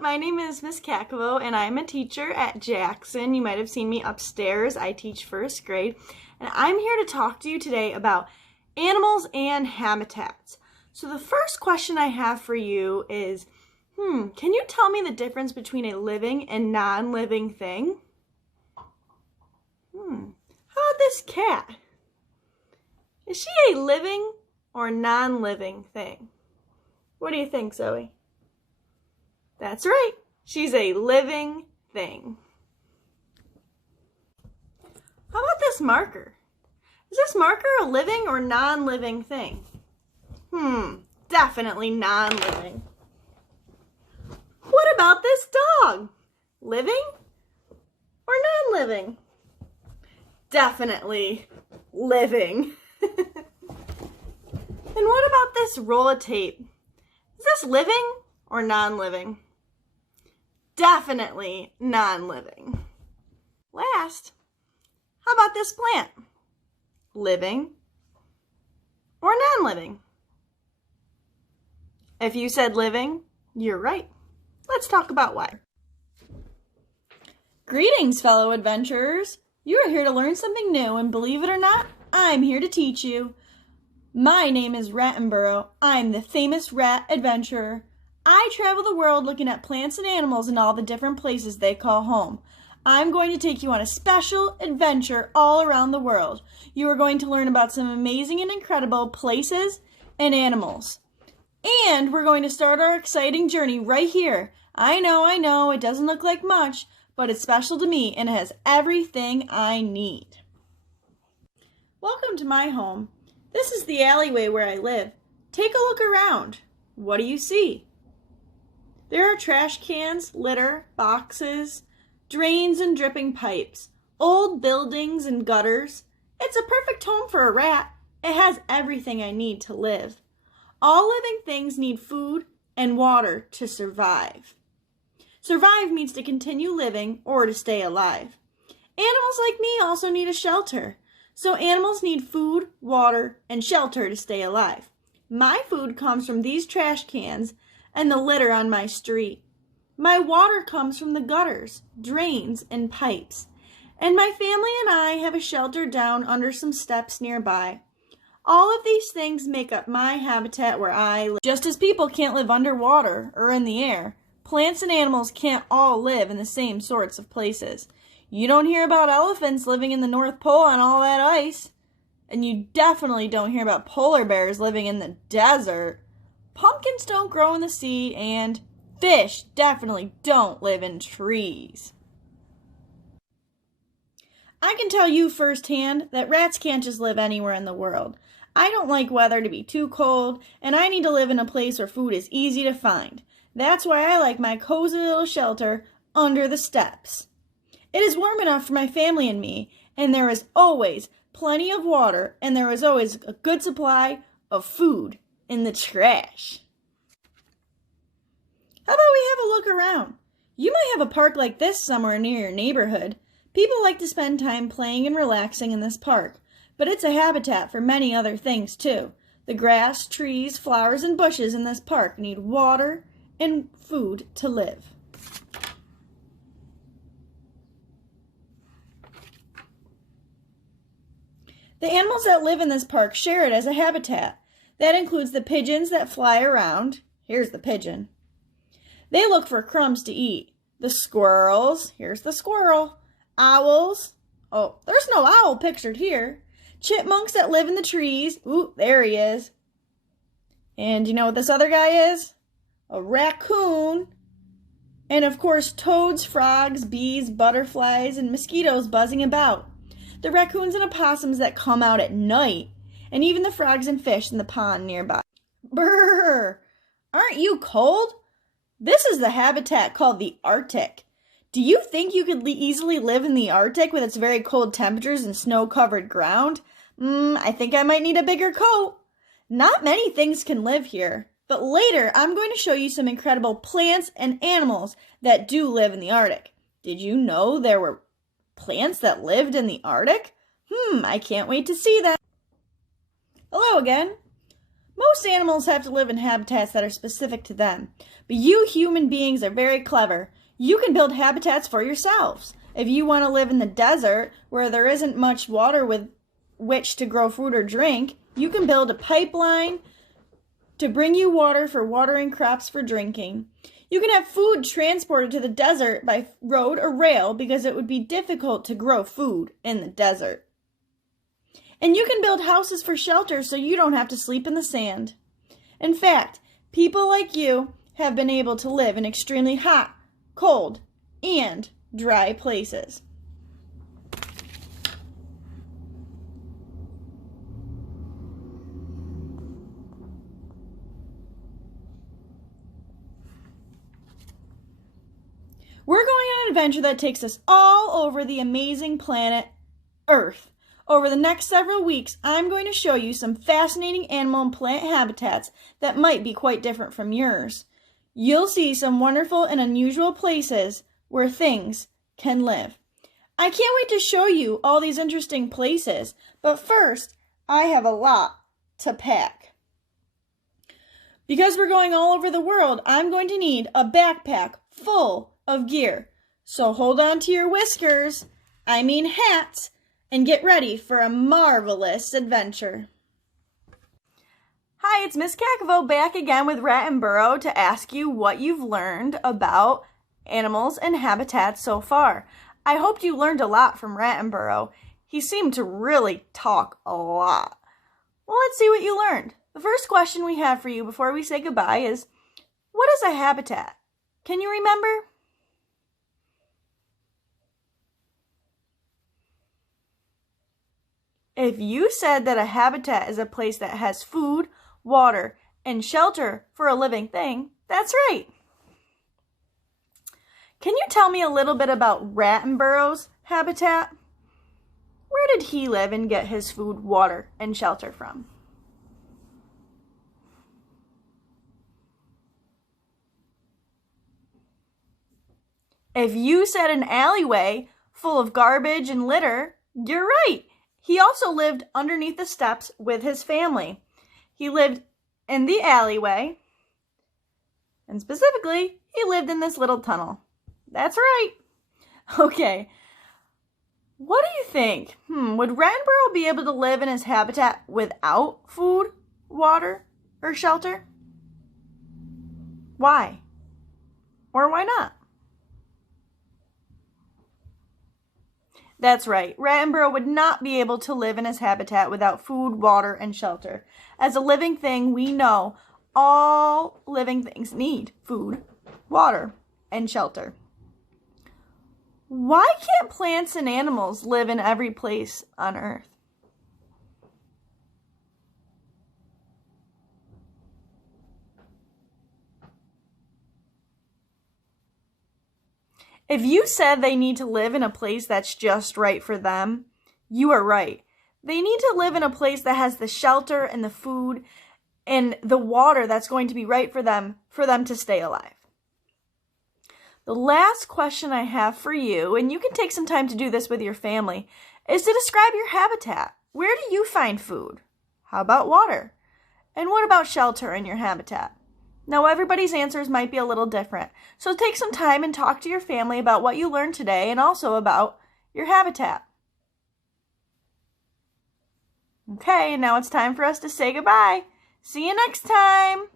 my name is Miss Kakavo, and I'm a teacher at Jackson. You might have seen me upstairs. I teach first grade, and I'm here to talk to you today about animals and habitats. So the first question I have for you is, can you tell me the difference between a living and non-living thing? How about this cat? Is she a living or non-living thing? What do you think, Zoe? That's right. She's a living thing. How about this marker? Is this marker a living or non-living thing? Definitely non-living. What about this dog? Living or non-living? Definitely living. And what about this roll of tape? Is this living or non-living? Definitely non-living. Last, how about this plant? Living or non-living? If you said living, you're right. Let's talk about why. Greetings, fellow adventurers. You are here to learn something new, and believe it or not, I'm here to teach you. My name is Rattenborough. I'm the famous rat adventurer. I travel the world looking at plants and animals in all the different places they call home. I'm going to take you on a special adventure all around the world. You are going to learn about some amazing and incredible places and animals. And we're going to start our exciting journey right here. I know, it doesn't look like much, but it's special to me and it has everything I need. Welcome to my home. This is the alleyway where I live. Take a look around. What do you see? There are trash cans, litter, boxes, drains and dripping pipes, old buildings and gutters. It's a perfect home for a rat. It has everything I need to live. All living things need food and water to survive. Survive means to continue living or to stay alive. Animals like me also need a shelter. So animals need food, water, and shelter to stay alive. My food comes from these trash cans and the litter on my street. My water comes from the gutters, drains, and pipes. And my family and I have a shelter down under some steps nearby. All of these things make up my habitat where I live. Just as people can't live underwater or in the air, plants and animals can't all live in the same sorts of places. You don't hear about elephants living in the North Pole on all that ice. And you definitely don't hear about polar bears living in the desert. Pumpkins don't grow in the sea, and fish definitely don't live in trees. I can tell you firsthand that rats can't just live anywhere in the world. I don't like weather to be too cold, and I need to live in a place where food is easy to find. That's why I like my cozy little shelter under the steps. It is warm enough for my family and me, and there is always plenty of water, and there is always a good supply of food in the trash. How about we have a look around? You might have a park like this somewhere near your neighborhood. People like to spend time playing and relaxing in this park, but it's a habitat for many other things too. The grass, trees, flowers, and bushes in this park need water and food to live. The animals that live in this park share it as a habitat. That includes the pigeons that fly around. Here's the pigeon. They look for crumbs to eat. The squirrels. Here's the squirrel. Owls. Oh, there's no owl pictured here. Chipmunks that live in the trees. Ooh, there he is. And you know what this other guy is? A raccoon. And of course, toads, frogs, bees, butterflies, and mosquitoes buzzing about. The raccoons and opossums that come out at night, and even the frogs and fish in the pond nearby. Brrr! Aren't you cold? This is the habitat called the Arctic. Do you think you could easily live in the Arctic with its very cold temperatures and snow-covered ground? I think I might need a bigger coat. Not many things can live here, but later I'm going to show you some incredible plants and animals that do live in the Arctic. Did you know there were plants that lived in the Arctic? I can't wait to see that. Hello again. Most animals have to live in habitats that are specific to them, but you human beings are very clever. You can build habitats for yourselves. If you want to live in the desert where there isn't much water with which to grow food or drink, you can build a pipeline to bring you water for watering crops for drinking. You can have food transported to the desert by road or rail because it would be difficult to grow food in the desert. And you can build houses for shelter so you don't have to sleep in the sand. In fact, people like you have been able to live in extremely hot, cold, and dry places. We're going on an adventure that takes us all over the amazing planet Earth. Over the next several weeks, I'm going to show you some fascinating animal and plant habitats that might be quite different from yours. You'll see some wonderful and unusual places where things can live. I can't wait to show you all these interesting places, but first, I have a lot to pack. Because we're going all over the world, I'm going to need a backpack full of gear. So hold on to your whiskers, hats, and get ready for a marvelous adventure. Hi, it's Miss Kakavo back again with Rat and Burrow to ask you what you've learned about animals and habitats so far. I hope you learned a lot from Rat and Burrow. He seemed to really talk a lot. Well, let's see what you learned. The first question we have for you before we say goodbye is, what is a habitat? Can you remember? If you said that a habitat is a place that has food, water, and shelter for a living thing, that's right. Can you tell me a little bit about Rat and Burrow's habitat? Where did he live and get his food, water, and shelter from? If you said an alleyway full of garbage and litter, you're right. He also lived underneath the steps with his family. He lived in the alleyway, and specifically, he lived in this little tunnel. That's right. Okay. What do you think? Would Rat and Burrow be able to live in his habitat without food, water, or shelter? Why? Or why not? That's right. Rat and Burrow would not be able to live in his habitat without food, water, and shelter. As a living thing, we know all living things need food, water, and shelter. Why can't plants and animals live in every place on Earth? If you said they need to live in a place that's just right for them, you are right. They need to live in a place that has the shelter and the food and the water that's going to be right for them to stay alive. The last question I have for you, and you can take some time to do this with your family, is to describe your habitat. Where do you find food? How about water? And what about shelter in your habitat? Now, everybody's answers might be a little different, so take some time and talk to your family about what you learned today and also about your habitat. Okay, and now it's time for us to say goodbye. See you next time!